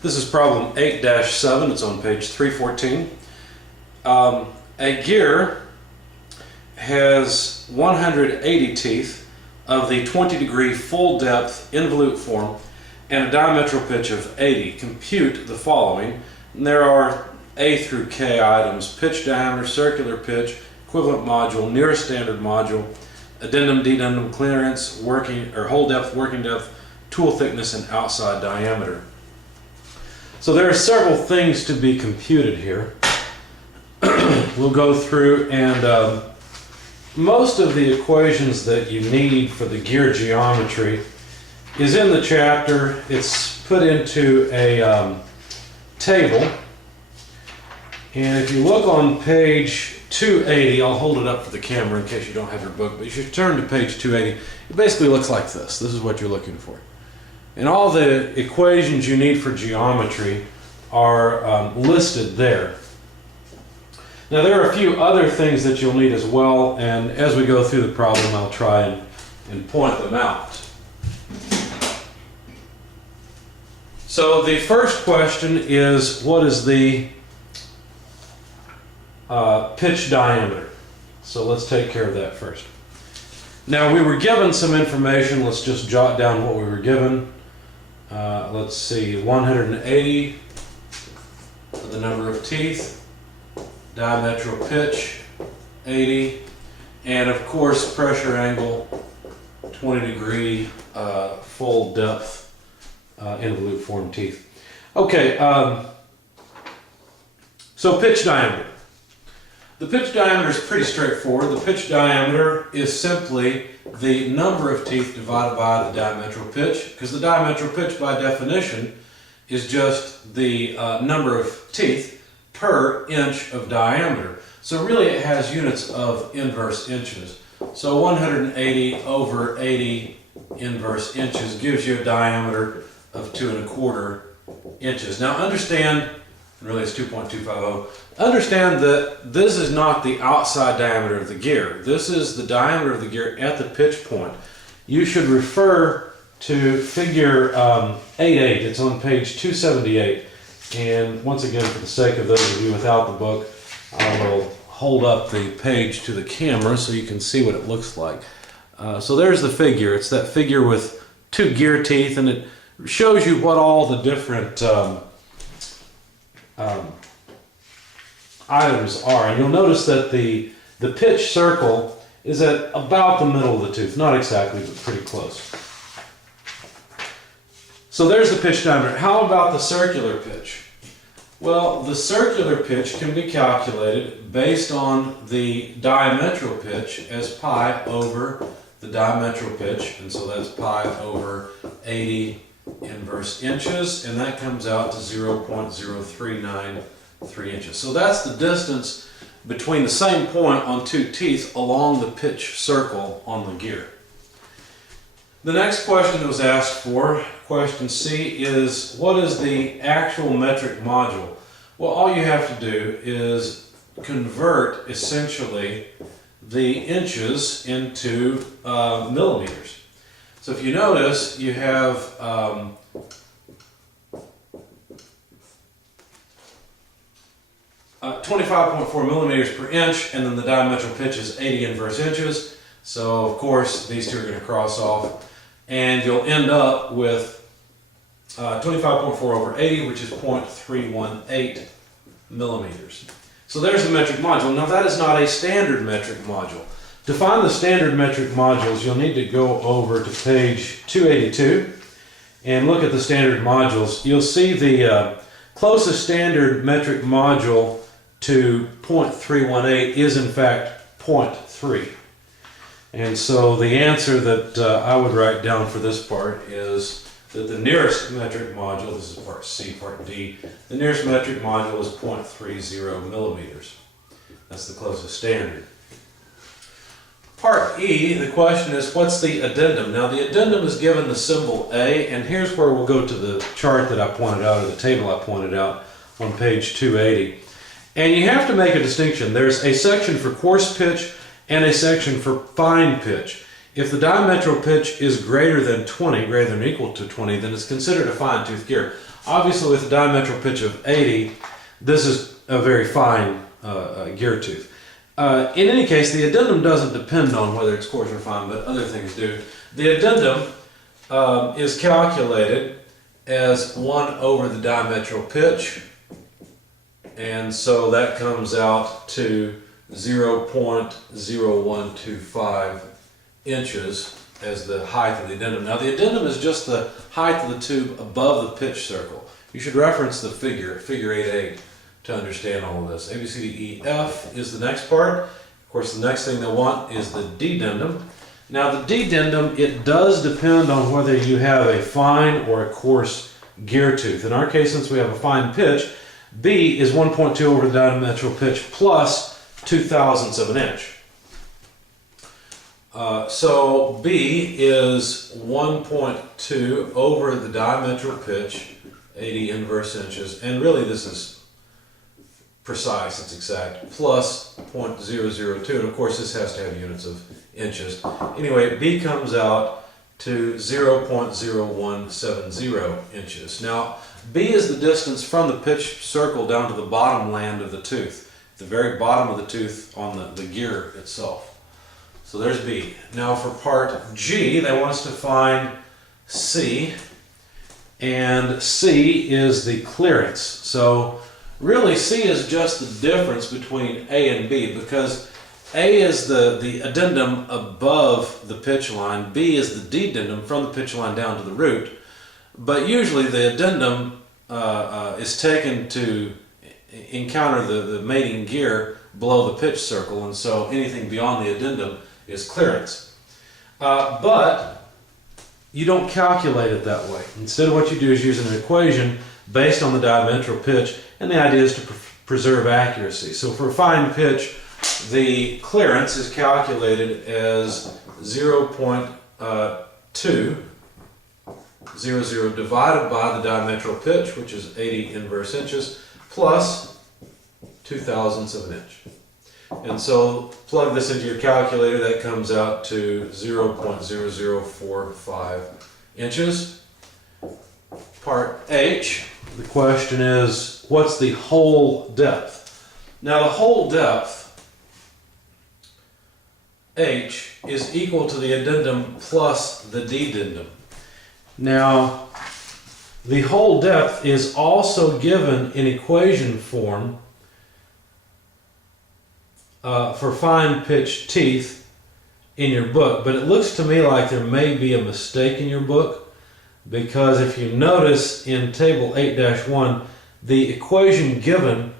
This is problem 8-7. It's on page 314. A gear has 180 teeth of the 20-degree full depth involute form and a diametral pitch of 80. Compute the following. And there are A through K items: pitch diameter, circular pitch, equivalent module, nearest standard module, addendum, dedendum, clearance, working or hole depth, working depth, tool thickness, and outside diameter. So there are several things to be computed here. We'll go through, and most of the equations that you need for the gear geometry is in the chapter. It's put into a table, and if you look on page 280, I'll hold it up for the camera in case you don't have your book, but you should turn to page 280. It basically looks like this. This is what you're looking for. And all the equations you need for geometry are listed there. Now there are a few other things that you'll need as well, and as we go through the problem I'll try and point them out. So the first question is, what is the pitch diameter? So let's take care of that first. Now we were given some information. Let's just jot down what we were given. Let's see, 180 for the number of teeth, diametral pitch 80, and of course pressure angle 20-degree full depth involute form teeth. Okay, so pitch diameter. The pitch diameter is pretty straightforward. The pitch diameter is simply the number of teeth divided by the diametral pitch, because the diametral pitch by definition is just the number of teeth per inch of diameter. So really it has units of inverse inches. So 180 over 80 inverse inches gives you a diameter of 2 1/4 inches. Now understand, really it's 2.250. Understand that this is not the outside diameter of the gear. This is the diameter of the gear at the pitch point. You should refer to figure 8.8. It's on page 278. And once again, for the sake of those of you without the book, I will hold up the page to the camera so you can see what it looks like. So there's the figure. It's that figure with 2 gear teeth, and it shows you what all the different items are. And you'll notice that the pitch circle is at about the middle of the tooth. Not exactly, but pretty close. So there's the pitch diameter. How about the circular pitch? Well, the circular pitch can be calculated based on the diametral pitch as pi over the diametral pitch, and so that's pi over 80 inverse inches, and that comes out to 0.0393 inches. So that's the distance between the same point on 2 teeth along the pitch circle on the gear. The next question that was asked for, question C, is what is the actual metric module? Well, all you have to do is convert essentially the inches into millimeters. So if you notice, you have 25.4 millimeters per inch, and then the diametral pitch is 80 inverse inches. So of course these two are going to cross off, and you'll end up with 25.4 over 80, which is 0.318 millimeters. So there's the metric module. Now that is not a standard metric module. To find the standard metric modules, you'll need to go over to page 282 and look at the standard modules. You'll see the closest standard metric module to 0.318 is in fact 0.3. And so the answer that I would write down for this part is that the nearest metric module, this is part C, part D, the nearest metric module is 0.30 millimeters. That's the closest standard. Part E, the question is, what's the addendum? Now the addendum is given the symbol A, and here's where we'll go to the chart that I pointed out, or the table I pointed out on page 280. And you have to make a distinction. There's a section for coarse pitch and a section for fine pitch. If the diametral pitch is greater than 20, greater than or equal to 20, then it's considered a fine tooth gear. Obviously, with a diametral pitch of 80, this is a very fine gear tooth. In any case, the addendum doesn't depend on whether it's coarse or fine, but other things do. The addendum is calculated as 1 over the diametral pitch, and so that comes out to 0.0125 inches as the height of the addendum. Now, the addendum is just the height of the tube above the pitch circle. You should reference the figure 8.8, to understand all of this. A, B, C, D, E, F is the next part. Of course, the next thing they'll want is the dedendum. Now, the dedendum, it does depend on whether you have a fine or a coarse gear tooth. In our case, since we have a fine pitch, B is 1.2 over the diametral pitch plus 0.02 of an inch. So B is 1.2 over the diametral pitch, 80 inverse inches, and really this is precise, it's exact, plus 0.002, and of course this has to have units of inches. Anyway, B comes out to 0.0170 inches. Now, B is the distance from the pitch circle down to the bottom land of the tooth, the very bottom of the tooth on the gear itself. So there's B. Now for part G, they want us to find C, and C is the clearance. So really, C is just the difference between A and B, because A is the addendum above the pitch line, B is the dedendum from the pitch line down to the root. But usually the addendum is taken to encounter the mating gear below the pitch circle, and so anything beyond the addendum is clearance. But you don't calculate it that way. Instead, what you do is use an equation based on the diametral pitch, and the idea is to preserve accuracy. So for a fine pitch, the clearance is calculated as 0.200 divided by the diametral pitch, which is 80 inverse inches, plus 0.02 of an inch. And so plug this into your calculator, that comes out to 0.0045 inches. Part H, the question is, what's the hole depth? Now the hole depth, H, is equal to the addendum plus the dedendum. Now, the hole depth is also given in equation form for fine pitch teeth in your book, but it looks to me like there may be a mistake in your book, because if you notice in table 8-1, the equation given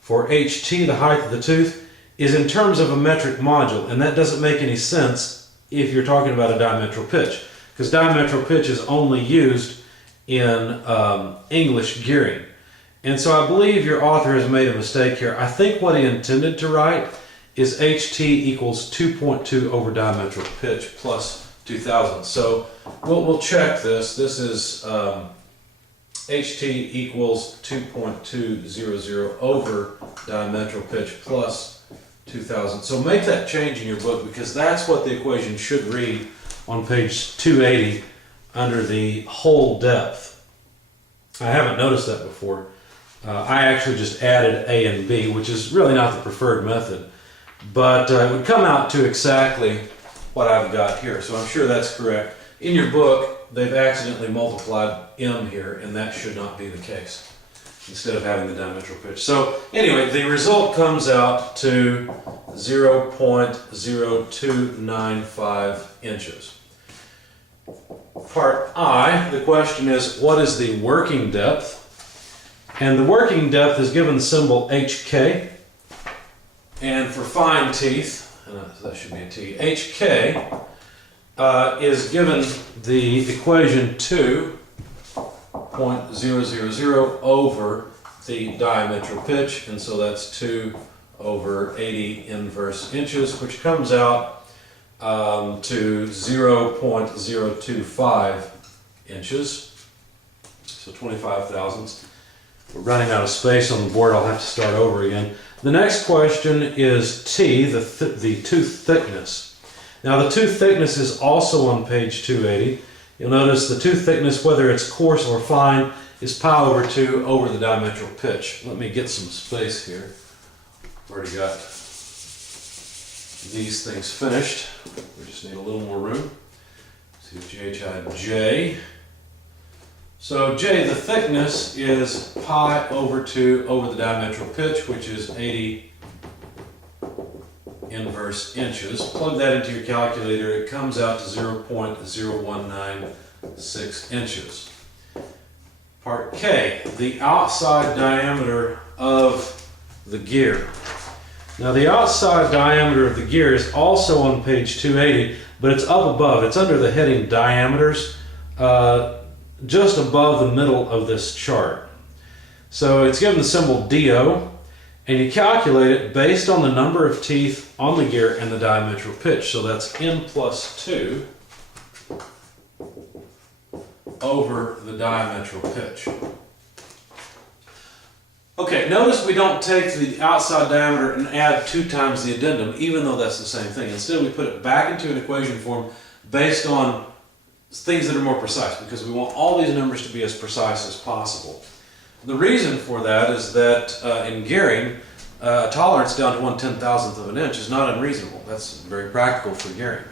for HT, the height of the tooth, is in terms of a metric module, and that doesn't make any sense if you're talking about a diametral pitch, because diametral pitch is only used in English gearing. And so I believe your author has made a mistake here. I think what he intended to write is HT equals 2.2 over diametral pitch plus 2,000. So we'll check this. This is HT equals 2.200 over diametral pitch plus 2,000. So make that change in your book, because that's what the equation should read on page 280 under the hole depth. I haven't noticed that before. I actually just added A and B, which is really not the preferred method, but it would come out to exactly what I've got here, so I'm sure that's correct. In your book, they've accidentally multiplied M here, and that should not be the case, instead of having the diametral pitch. So anyway, the result comes out to 0.0295 inches. Part I, the question is, what is the working depth? And the working depth is given the symbol HK. And for fine teeth, that should be a T, HK is given the equation 2.000 over the diametral pitch, and so that's 2 over 80 inverse inches, which comes out to 0.025 inches, so 25 thousandths. We're running out of space on the board. I'll have to start over again. The next question is T, the tooth thickness. Now the tooth thickness is also on page 280. You'll notice the tooth thickness, whether it's coarse or fine, is pi over 2 over the diametral pitch. Let me get some space here. Already got these things finished. We just need a little more room. Let's see, GHI So J, the thickness, is pi over 2 over the diametral pitch, which is 80 inverse inches. Plug that into your calculator. It comes out to 0.0196 inches. Part K, the outside diameter of the gear. Now the outside diameter of the gear is also on page 280, but it's up above. It's under the heading diameters, just above the middle of this chart. So it's given the symbol DO, and you calculate it based on the number of teeth on the gear and the diametral pitch. So that's N plus 2 over the diametral pitch. Okay, notice we don't take the outside diameter and add 2 times the addendum, even though that's the same thing. Instead, we put it back into an equation form based on things that are more precise, because we want all these numbers to be as precise as possible. The reason for that is that in gearing, tolerance down to 1/10,000th of an inch is not unreasonable. That's very practical for gearing.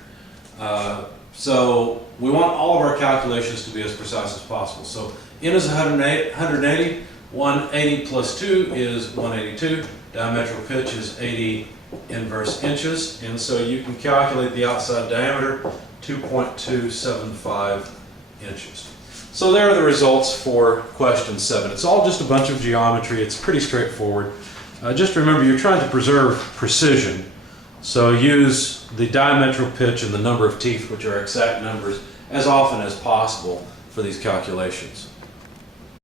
So we want all of our calculations to be as precise as possible. So N is 180, 180 plus 2 is 182, diametral pitch is 80 inverse inches, and so you can calculate the outside diameter, 2.275 inches. So there are the results for question 7. It's all just a bunch of geometry. It's pretty straightforward. Just remember, you're trying to preserve precision, so use the diametral pitch and the number of teeth, which are exact numbers, as often as possible for these calculations.